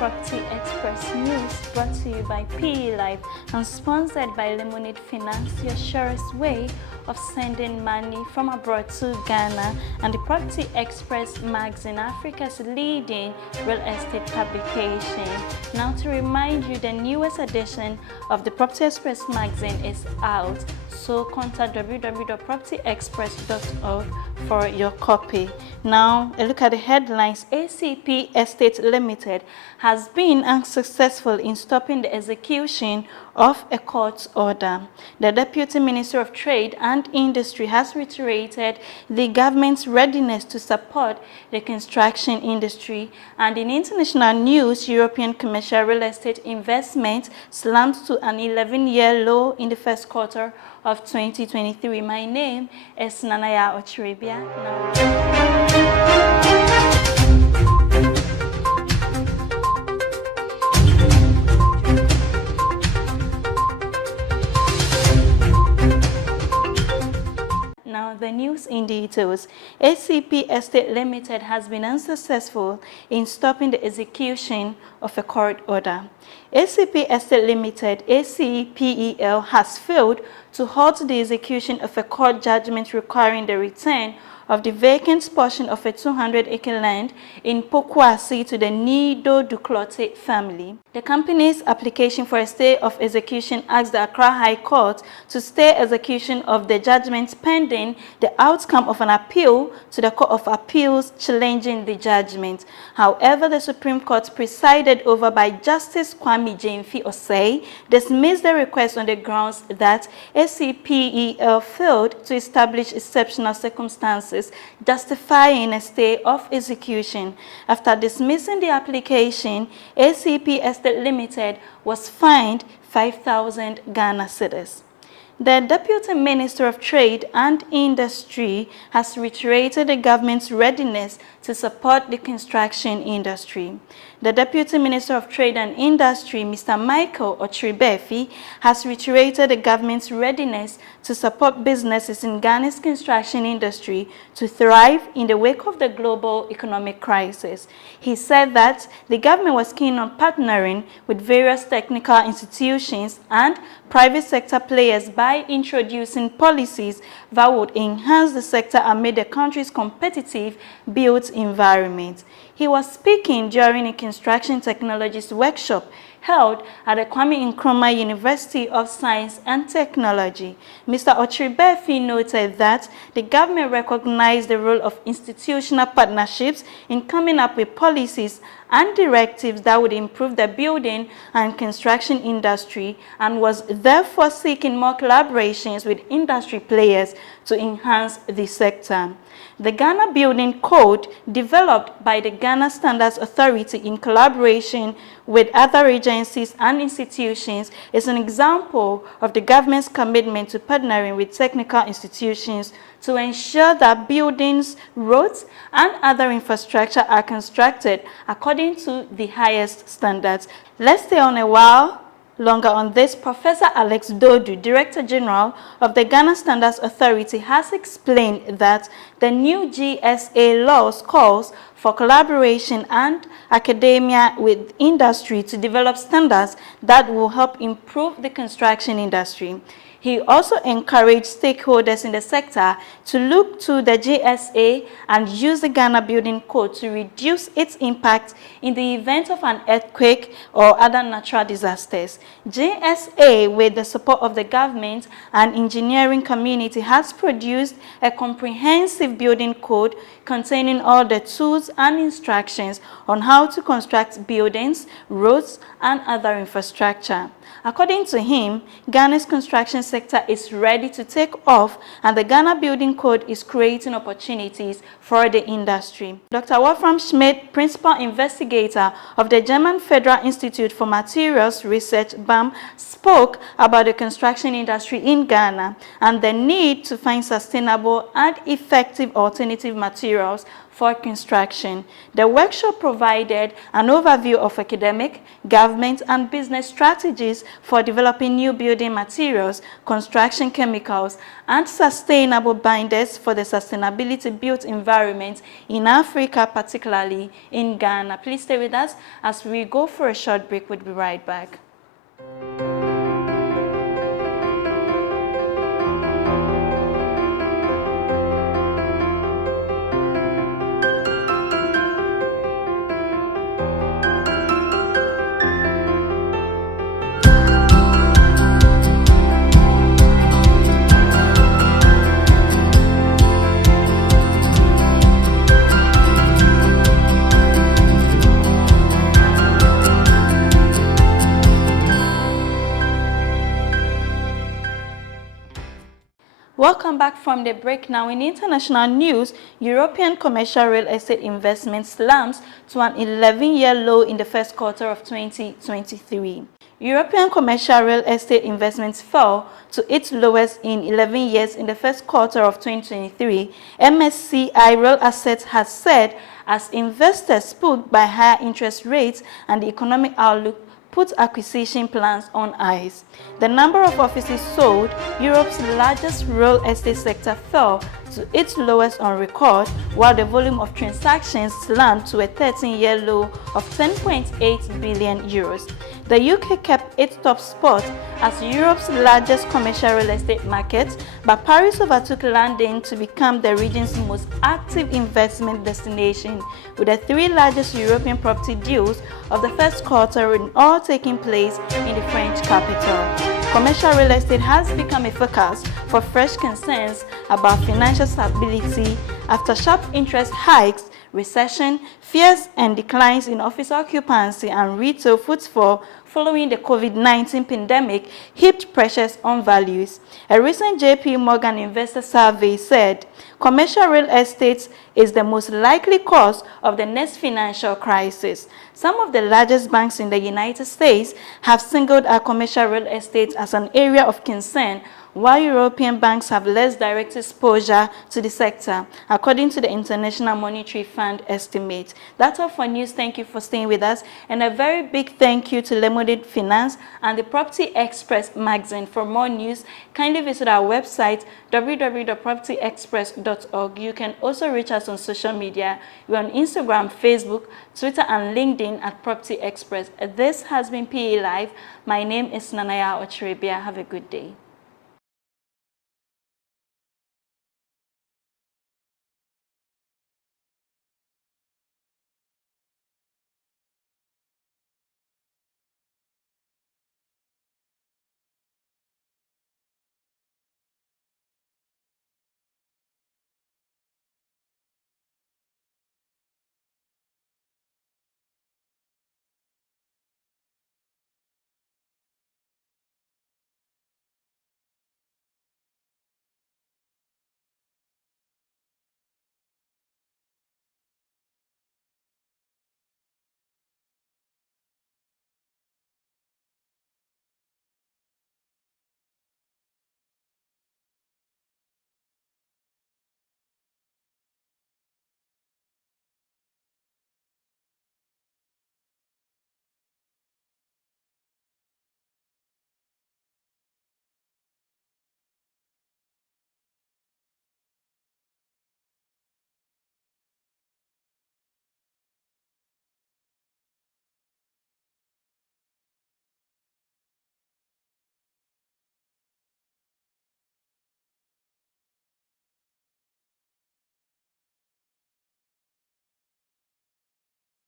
Property Express News, brought to you by PE Life and sponsored by Lemonade Finance, your surest way of sending money from abroad to Ghana, and the Property Express magazine, Africa's leading real estate publication. Now, to remind you, the newest edition of the Property Express magazine is out, so contact www.propertyexpress.org for your copy. Now, a look at the headlines. ACP Estate Limited has been unsuccessful in stopping the execution of a court order. The Deputy Minister of Trade and Industry has reiterated the government's readiness to support the construction industry. And in international news, European commercial real estate investment slumped to an 11-year low in the first quarter of 2023. My name is Nanaya Ochiribia. Now, the news in details. ACP Estate Limited has been unsuccessful in stopping the execution of a court order. ACP Estate Limited, ACPEL, has failed to halt the execution of a court judgment requiring the return of the vacant portion of a 200-acre land in Pokuasi to the Nido Duclote family. The company's application for a stay of execution asked the Accra High Court to stay execution of the judgment pending the outcome of an appeal to the Court of Appeals challenging the judgment. However, the Supreme Court, presided over by Justice Kwame Jamefi Osei, dismissed the request on the grounds that ACPEL failed to establish exceptional circumstances justifying a stay of execution. After dismissing the application, ACP Estate Limited was fined 5,000 Ghana cedis. The Deputy Minister of Trade and Industry has reiterated the government's readiness to support the construction industry. The Deputy Minister of Trade and Industry, Mr. Michael Ochiribefi, has reiterated the government's readiness to support businesses in Ghana's construction industry to thrive in the wake of the global economic crisis. He said that the government was keen on partnering with various technical institutions and private sector players by introducing policies that would enhance the sector amid the country's competitive built environment. He was speaking during a construction technologies workshop held at the Kwame Nkrumah University of Science and Technology. Mr. Ochiribefi noted that the government recognized the role of institutional partnerships in coming up with policies and directives that would improve the building and construction industry, and was therefore seeking more collaborations with industry players to enhance the sector. The Ghana Building Code, developed by the Ghana Standards Authority in collaboration with other agencies and institutions, is an example of the government's commitment to partnering with technical institutions to ensure that buildings, roads, and other infrastructure are constructed according to the highest standards. Let's stay on a while longer on this. Professor Alex Dodu, Director General of the Ghana Standards Authority, has explained that the new GSA laws calls for collaboration and academia with industry to develop standards that will help improve the construction industry. He also encouraged stakeholders in the sector to look to the GSA and use the Ghana Building Code to reduce its impact in the event of an earthquake or other natural disasters. GSA, with the support of the government and engineering community, has produced a comprehensive building code containing all the tools and instructions on how to construct buildings, roads, and other infrastructure. According to him, Ghana's construction sector is ready to take off, and the Ghana Building Code is creating opportunities for the industry. Dr. Wolfram Schmidt, Principal Investigator of the German Federal Institute for Materials Research, BAM, spoke about the construction industry in Ghana and the need to find sustainable and effective alternative materials for construction. The workshop provided an overview of academic, government, and business strategies for developing new building materials, construction chemicals, and sustainable binders for the sustainability built environment in Africa, particularly in Ghana. Please stay with us as we go for a short break. We'll be right back. Welcome back from the break. Now, in international news, European commercial real estate investment slumps to an 11-year low in the first quarter of 2023. European commercial real estate investments fell to its lowest in 11 years in the first quarter of 2023, MSCI Real Assets has said, as investors spooked by higher interest rates and the economic outlook put acquisition plans on ice. The number of offices sold, Europe's largest real estate sector, fell to its lowest on record, while the volume of transactions slumped to a 13-year low of 10.8 billion euros. The UK kept its top spot as Europe's largest commercial real estate market, but Paris overtook London to become the region's most active investment destination, with the three largest European property deals of the first quarter all taking place in the French capital. Commercial real estate has become a focus for fresh concerns about financial stability after sharp interest hikes, recession, fears, and declines in office occupancy and retail footfall following the COVID-19 pandemic heaped pressures on values. A recent JP Morgan investor survey said commercial real estate is the most likely cause of the next financial crisis. Some of the largest banks in the United States have singled out commercial real estate as an area of concern, while European banks have less direct exposure to the sector, according to the International Monetary Fund estimate. That's all for news. Thank you for staying with us. And a very big thank you to Lemonade Finance and the Property Express magazine. For more news, kindly visit our website, www.propertyexpress.org. You can also reach us on social media. We're on Instagram, Facebook, Twitter, and LinkedIn at Property Express. This has been PA Live. My name is Nanaya Ocherebia. Have a good day.